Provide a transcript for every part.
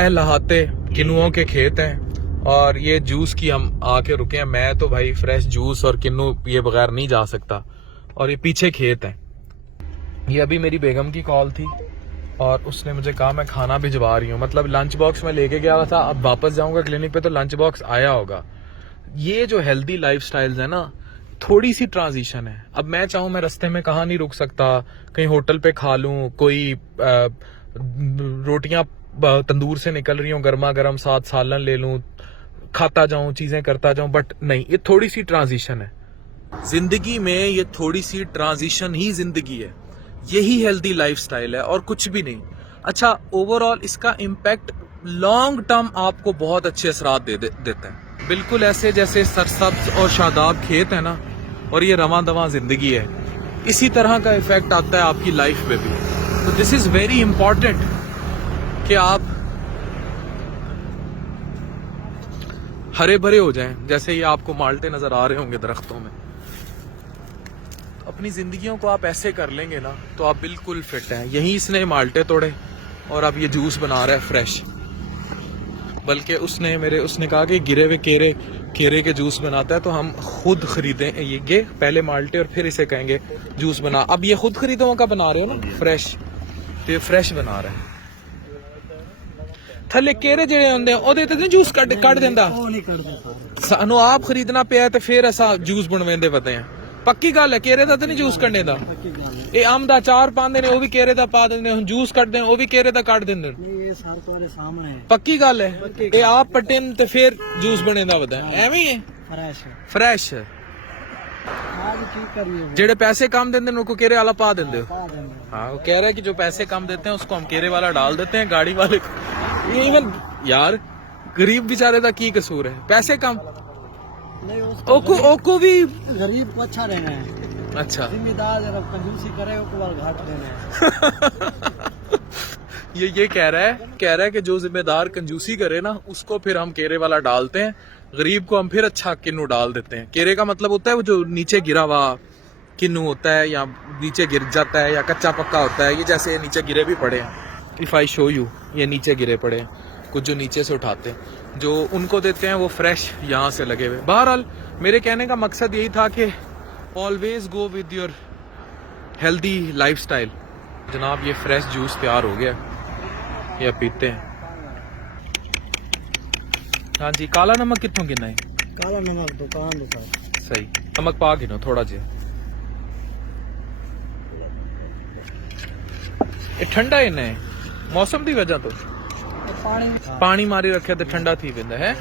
लहाते किन्नुओं के खेत हैं और ये जूस की हम आके रुके हैं। मैं तो भाई फ्रेश जूस और किन्नू पिए बगैर नहीं जा सकता। और ये पीछे खेत हैं। ये अभी मेरी बेगम की कॉल थी और उसने मुझे कहा मैं खाना भिजवा रही हूँ, मतलब लंच बॉक्स में लेके गया हुआ था, अब वापस जाऊंगा क्लिनिक पे तो लंच बॉक्स आया होगा। ये जो हेल्दी लाइफस्टाइल्स है ना, थोड़ी सी ट्रांजिशन है। अब मैं चाहूँ मैं रास्ते में कहाँ नहीं रुक सकता, कहीं होटल पे खा लूँ, कोई रोटियां तंदूर से निकल रही हूँ गर्मा गर्म, साथ सालन ले लूँ, खाता जाऊं, चीजें करता जाऊं, बट नहीं, ये थोड़ी सी ट्रांजिशन है जिंदगी में। ये थोड़ी सी ट्रांजिशन ही जिंदगी है, यही हेल्दी लाइफस्टाइल है और कुछ भी नहीं। अच्छा, ओवरऑल इसका इम्पैक्ट लॉन्ग टर्म आपको बहुत अच्छे असरात देता है। बिल्कुल ऐसे जैसे सरसब्ज और शादाब खेत है ना, और ये रवां दवां जिंदगी है, इसी तरह का इफेक्ट आता है आपकी लाइफ पे भी। तो दिस इज वेरी इंपॉर्टेंट कि आप हरे भरे हो जाएं, जैसे ये आपको माल्टे नजर आ रहे होंगे दरख्तों में। तो अपनी जिंदगियों को आप ऐसे कर लेंगे ना तो आप बिल्कुल फिट हैं। यहीं इसने माल्टे तोड़े और अब ये जूस बना रहा है फ्रेश। बल्कि उसने कहा कि गिरे हुए केरे के जूस बनाता है, तो हम खुद खरीदें ये पहले माल्टे और फिर इसे कहेंगे जूस बना। अब ये खुद खरीदों का बना रहे हो ना फ्रेश, तो ये फ्रेश बना रहा है। थले केरे जेड़े होंदे ओदे ते जूस कट देंदा, सानू आप खरीदना पिया ते फिर असा जूस बनवेंदे पते हैं। पक्की गल है, केरे दा ते नहीं जूस कड्डने दा। ये अम्ब दा चार पांदे ने, वो भी केरे दा पा देंदे, हुन जूस कड्डदे वो भी केरे दा कट देंदे। पक्की गल है, ये आप पट्टन ते फिर जूस बने दा पता है, एवें ही है फ्रेश। जेड़े पैसे कम देंदे उनको केरे वाला पा देंदे हो। हाँ, वो कह रहा है कि जो पैसे कम देते हैं उसको हम केरे वाला डाल देते हैं, गाड़ी वाले। इवन यार गरीब बेचारे का की कसूर है, पैसे कम नहीं, ओको भी गरीब को अच्छा रहना है। अच्छा, जिम्मेदार जब कंजूसी करे घाट देना है। ये कह रहा है कि जो जिम्मेदार कंजूसी करे ना उसको फिर हम केरे वाला डालते हैं, गरीब को हम फिर अच्छा किन्नू डाल देते हैं। केरे का मतलब होता है वो जो नीचे गिरा हुआ किन्नू होता है, या नीचे गिर जाता है, या कच्चा पक्का होता है। ये जैसे नीचे गिरे भी पड़े हैं, इफ आई शो यू, ये नीचे गिरे पड़े हैं कुछ, जो नीचे से उठाते हैं, जो उनको देते हैं वो फ्रेश यहाँ से लगे हुए। बहरहाल मेरे कहने का मकसद यही था कि always go with your healthy lifestyle. जनाब ये फ्रेश जूस तैयार हो गया, ये पीते हैं। हाँ जी, काला नमक कितों गिना है? काला नमक दुकान सही, नमक पा गिनो थोड़ा जिहा। ये ठंडा है मौसम की वजह तो पानी मारी रखे तो ठंडा थी वेंदा है।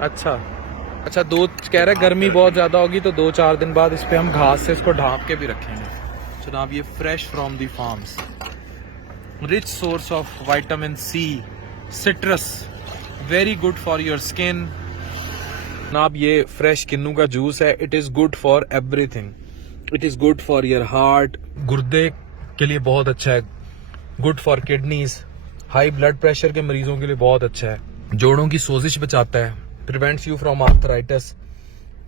अच्छा, दो कह रहे गर्मी बहुत ज्यादा होगी तो 2-4 दिन बाद इस पे हम घास से इसको ढांप के भी रखेंगे। जनाब ये fresh from the farms, rich source of vitamin C, citrus, very good for your skin. जनाब ये फ्रेश किन्नू का जूस है, it is good for everything. It is good for your heart, गुर्दे के लिए बहुत अच्छा है, good for kidneys, high blood pressure के मरीजों के लिए बहुत अच्छा है, जोड़ों की सोजिश बचाता है, प्रिवेंट्स यू फ्रॉम आर्थराइटिस,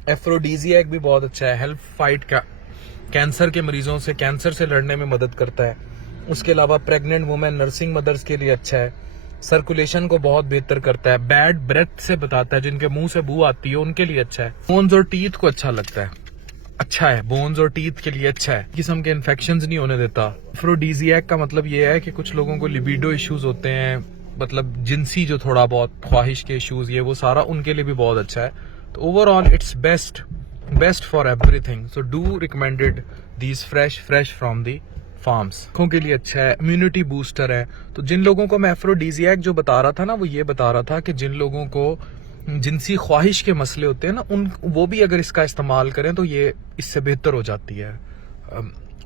एफ्रोडीजियक भी बहुत अच्छा है, हेल्प फाइट कैंसर के मरीजों से, कैंसर से लड़ने में मदद करता है। उसके अलावा प्रेग्नेंट वुमेन, नर्सिंग मदर्स के लिए अच्छा है, सर्कुलेशन को बहुत बेहतर करता है, बैड ब्रेथ से बताता है, जिनके मुंह से बू आती है उनके लिए अच्छा है, बोन्स और टीथ को अच्छा लगता है, अच्छा है, बोन्स और टीथ के लिए अच्छा है, किस्म के इन्फेक्शंस नहीं होने देता। एफ्रोडीजियक का मतलब ये है कि कुछ लोगों को लिबिडो इश्यूज होते हैं, मतलब जिनसी जो थोड़ा बहुत ख्वाहिश के इश्यूज, ये वो सारा उनके लिए भी बहुत अच्छा है। तो overall it's best for everything. So do recommended these fresh from the farms. आंखों के लिए अच्छा है, इम्यूनिटी बूस्टर है। तो जिन लोगों को मैं एफ्रोडीजियक जो बता रहा था ना, वो ये बता रहा था कि जिन लोगों को जिनसी ख्वाहिश के मसले होते हैं ना, वो भी अगर इसका इस्तेमाल करें तो ये इससे बेहतर हो जाती है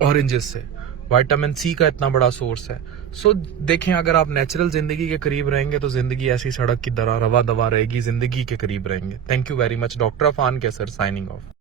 ऑरेंजेस से। विटामिन सी का इतना बड़ा सोर्स है। सो देखें, अगर आप नेचुरल जिंदगी के करीब रहेंगे तो जिंदगी ऐसी सड़क की तरह रवा दवा रहेगी, जिंदगी के करीब रहेंगे। Thank you very much. Doctor Afan Qaiser signing of.